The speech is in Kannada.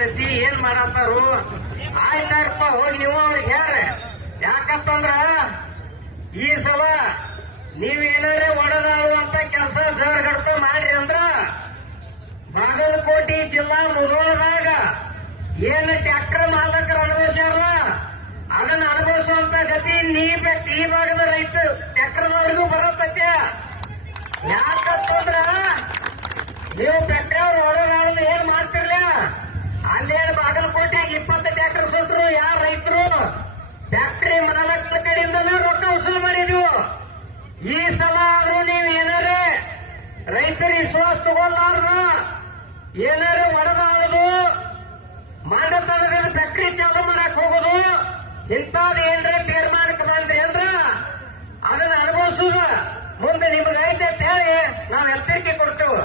ನಡೀತೈತಿ, ಏನ್ ಮಾಡತ್ತಾರು? ಆಯ್ತಾರಪ್ಪ, ಹೋಗಿ ನೀವು ಅವ್ರಿಗೆ ಹೇಳ್ರಿ. ಯಾಕಂತಂದ್ರ ಈ ಸಲ ನೀವೇನಾರೇ ಒಡೆದಾಡುವಂತ ಕೆಲಸ ಜರಗಡ್ತ ಮಾಡ್ರಿ ಅಂದ್ರ ಬಾಗಲಕೋಟೆ ಜಿಲ್ಲಾ ಮುಧೋಳದಾಗ ಏನು ಟ್ರ್ಯಾಕ್ಟರ್ ಮಾಲಕರು ಅನುಭವಿಸ್ಯಾರ ಅದನ್ನ ಅನುಭವಿಸುವಂತ ಗತಿ ಈ ಭಾಗದ ರೈತರು ಟ್ರ್ಯಾಕ್ಟರ್ನವರಿಗೂ ಬರತ್ತೈತೆ. ಯಾಕಂತಂದ್ರ ನೀವು ಟ್ರ್ಯಾಕ್ಟರ್ ಒಡೆದಾಡೋದು ಏನ್ ಮಾಡ್ತಿರ್ಲ, ಅಲ್ಲೇನು ಬಾಗಲಕೋಟೆಗೆ 20 ಟ್ರ್ಯಾಕ್ಟರ್ ಸೋತರು ಯಾರ ರೈತರು ಫ್ಯಾಕ್ಟರಿ ಮಾಲಕರ ಕಡೆಯಿಂದನೇ ರೊಕ್ಕ ವಸೂಲು ಮಾಡಿದ್ವು. ಈ ಸಲ ಆದ್ರೂ ನೀವು ಏನಾರೇ ರೈತರ ವಿಶ್ವಾಸ ತಗೊಂಡಾರ ಏನಾರೇ ಒಡೆದಾಡೋದು ಮಾಡತನದ ಫ್ಯಾಕ್ಟರಿ ಚಾಲು ಮಾಡಕ್ ಹೋಗೋದು ಇಂಥದ್ದು ಏನ್ರ ತೀರ್ಮಾನಕ್ಕೆ ಬಂದ್ರಿ ಅಂದ್ರ ಅದನ್ನ ಅನುಭವಿಸೋದು ಮುಂದೆ ನಿಮ್ಗೆ ಐತೆ ಹೇಳಿ ನಾವು ಎಚ್ಚರಿಕೆ ಕೊಡ್ತೇವೆ.